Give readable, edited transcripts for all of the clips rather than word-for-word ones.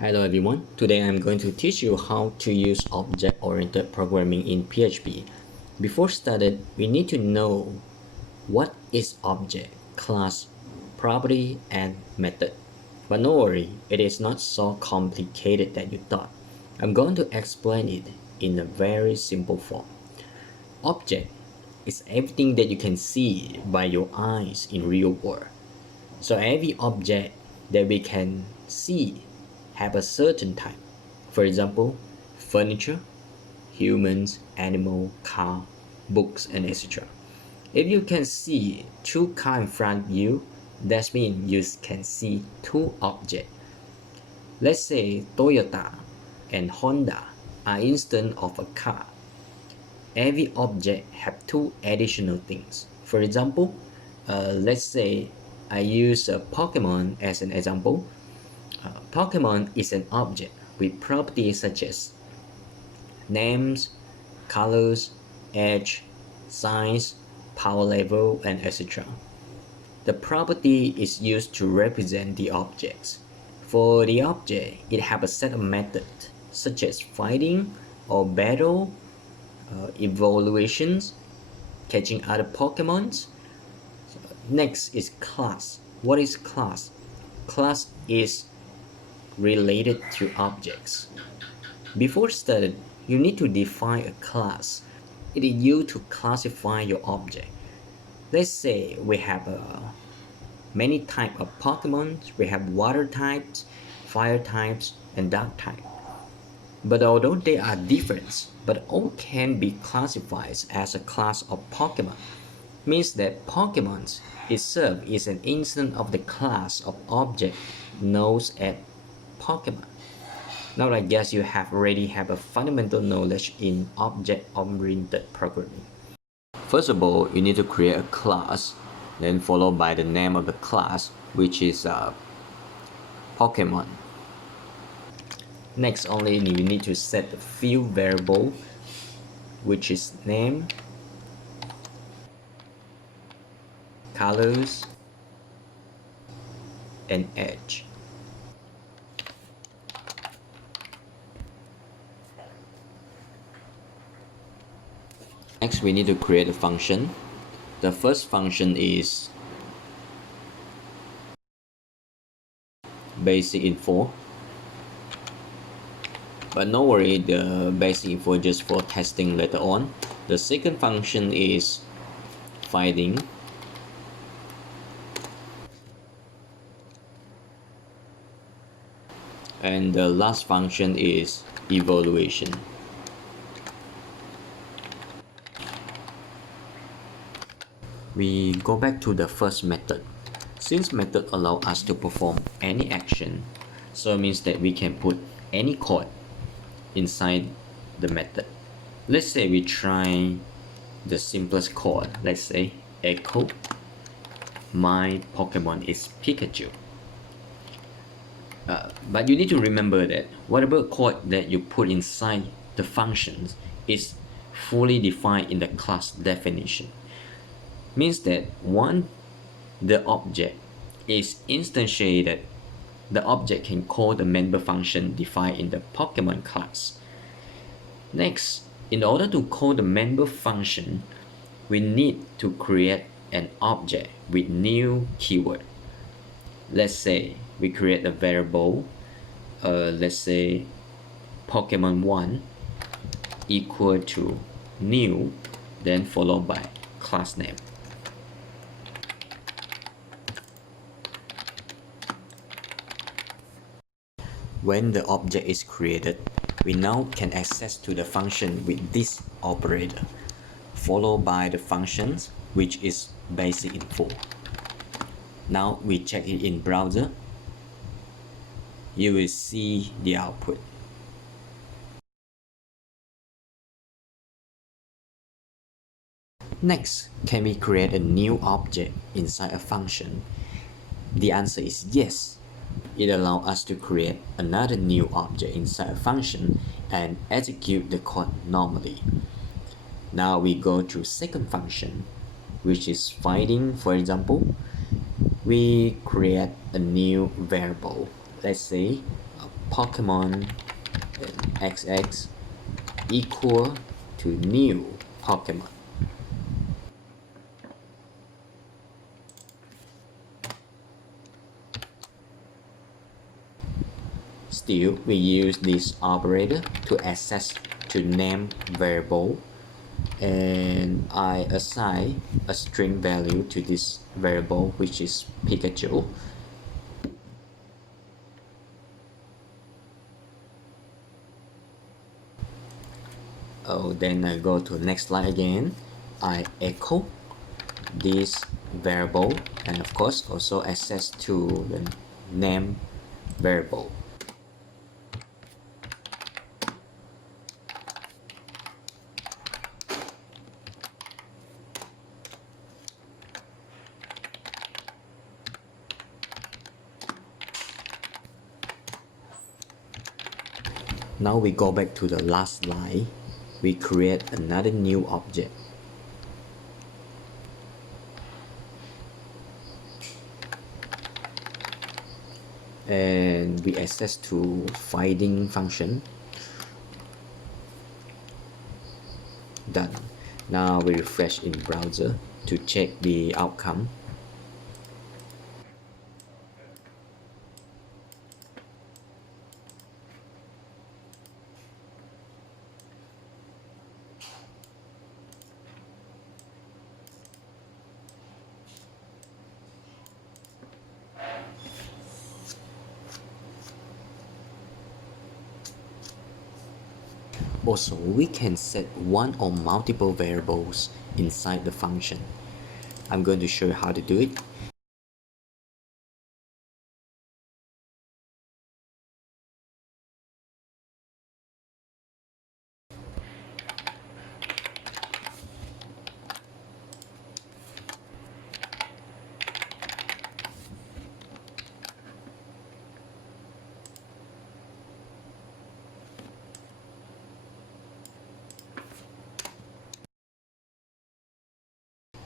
Hello everyone, today I'm going to teach you how to use object-oriented programming in PHP. Before started, we need to know what is object, class, property, and method. But no worry, it is not so complicated that you thought. I'm going to explain it in a very simple form. Object is everything that you can see by your eyes in real world. So every object that we can see have a certain type. For example, furniture, humans, animal, car, books, and etc. If you can see two cars in front of you, that means you can see two objects. Let's say Toyota and Honda are instance of a car. Every object have two additional things. For example, let's say I use a Pokemon as an example. Pokemon is an object with properties such as names, colors, age, size, power level, and etc. The property is used to represent the objects. For the object, it has a set of methods such as fighting or battle, evaluations, catching other Pokemons. Next is class. What is class? Class is related to objects. Before starting, you need to define a class. It is used to classify your object. Let's say we have many types of Pokemon. We have water types, fire types, and dark types. But although they are different, but all can be classified as a class of Pokemon. Means that Pokemon itself is an instance of the class of object known as Pokemon. Now I guess you already have a fundamental knowledge in object-oriented programming. First of all, you need to create a class, then followed by the name of the class, which is Pokemon. Next, only you need to set a few variables, which is name, colors, and age. Next, we need to create a function. The first function is basic info. But no worry, the basic info is just for testing later on. The second function is finding. And the last function is evaluation. We go back to the first method. Since method allow us to perform any action, so it means that we can put any code inside the method. Let's say we try the simplest code. Let's say echo my Pokemon is Pikachu. But you need to remember that whatever code that you put inside the functions is fully defined in the class definition. Means that once the object is instantiated, the object can call the member function defined in the Pokemon class. Next, in order to call the member function, we need to create an object with new keyword. Let's say we create a variable, let's say Pokemon 1 equal to new, then followed by class name. When the object is created, we now can access to the function with this operator, followed by the functions, which is basic info. Now we check it in browser. You will see the output. Next, can we create a new object inside a function? The answer is yes. It allows us to create another new object inside a function and execute the code normally. Now we go to second function, which is finding. For example, we create a new variable. Let's say Pokemon XX equal to new Pokemon. Still, we use this operator to access to name variable, and I assign a string value to this variable, which is Pikachu. Then I go to next line again. I echo this variable, and of course also access to the name variable. Now we go back to the last line. We create another new object. And we access to finding function. Done. Now we refresh in browser to check the outcome. Also, we can set one or multiple variables inside the function. I'm going to show you how to do it.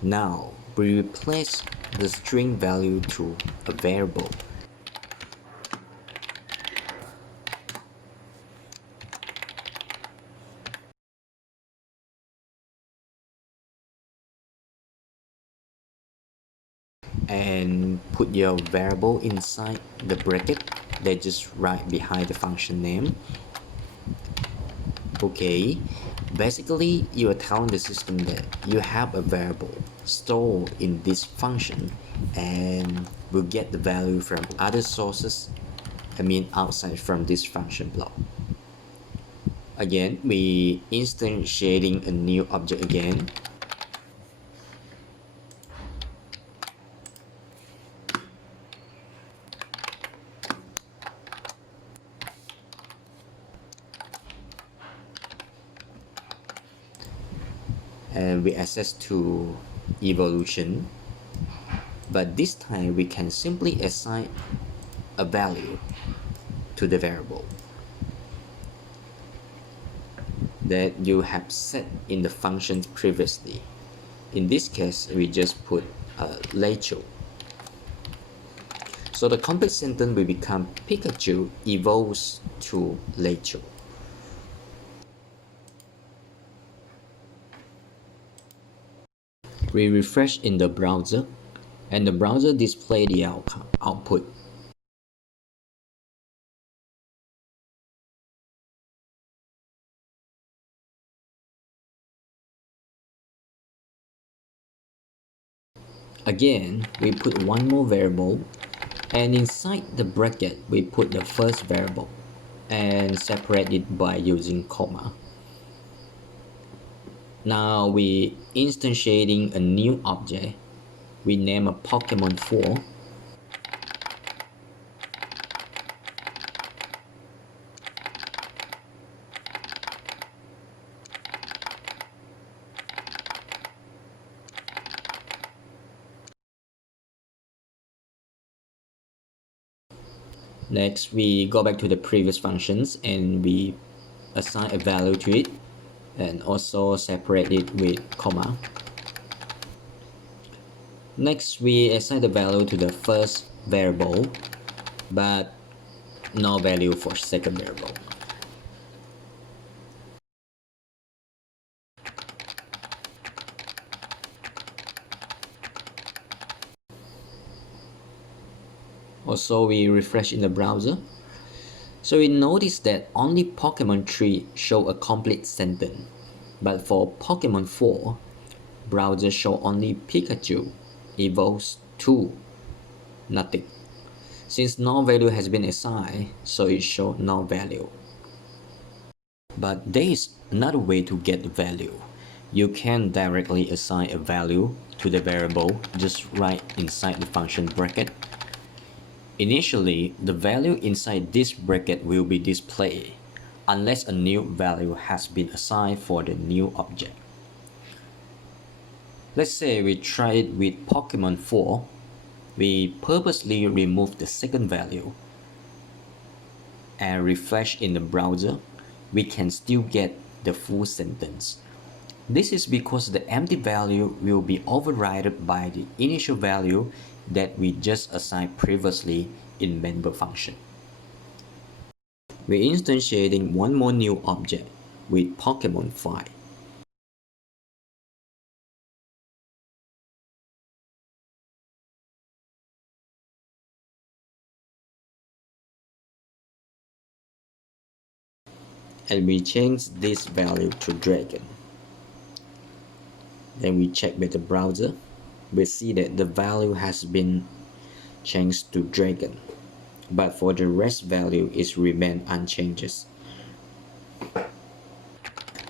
Now, we replace the string value to a variable. And put your variable inside the bracket that just right behind the function name. Okay, basically you are telling the system that you have a variable stored in this function and will get the value from other sources, outside from this function block. Again, we instantiating a new object again. And we access to evolution, but this time we can simply assign a value to the variable that you have set in the function previously. In this case, we just put Lecho. So the complete sentence will become Pikachu evolves to Lecho. We refresh in the browser, and the browser displays the output. Again, we put one more variable, and inside the bracket we put the first variable and separate it by using comma. Now we instantiating a new object. We name a Pokemon 4. Next, we go back to the previous functions and we assign a value to it and also separate it with comma. Next, we assign the value to the first variable, but null value for second variable. Also, we refresh in the browser. So we notice that only Pokemon 3 show a complete sentence, but for Pokemon 4, browser show only Pikachu evolves 2, nothing. Since null value has been assigned, so it shows null value. But there is another way to get the value. You can directly assign a value to the variable just right inside the function bracket. Initially, the value inside this bracket will be displayed unless a new value has been assigned for the new object. Let's say we try it with Pokemon 4. We purposely remove the second value and refresh in the browser. We can still get the full sentence. This is because the empty value will be overridden by the initial value that we just assigned previously in member function. We're instantiating one more new object with Pokemon 5. And we change this value to Dragon. Then we check with the browser. We see that the value has been changed to Dragon, but for the rest value it remains unchanged.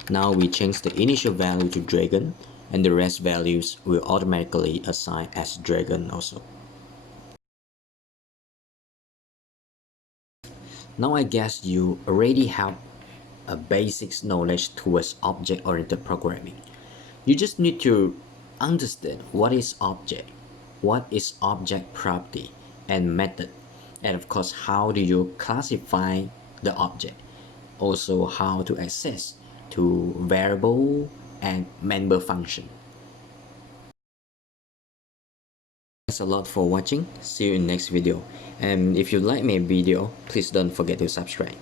Now we change the initial value to Dragon, and the rest values will automatically assign as Dragon also. Now I guess you already have a basic knowledge towards object-oriented programming. You just need to understand what is object, what is object property and method, and of course how do you classify the object, also how to access to variable and member function. Thanks a lot for watching. See you in next video, and if you like my video, please don't forget to subscribe.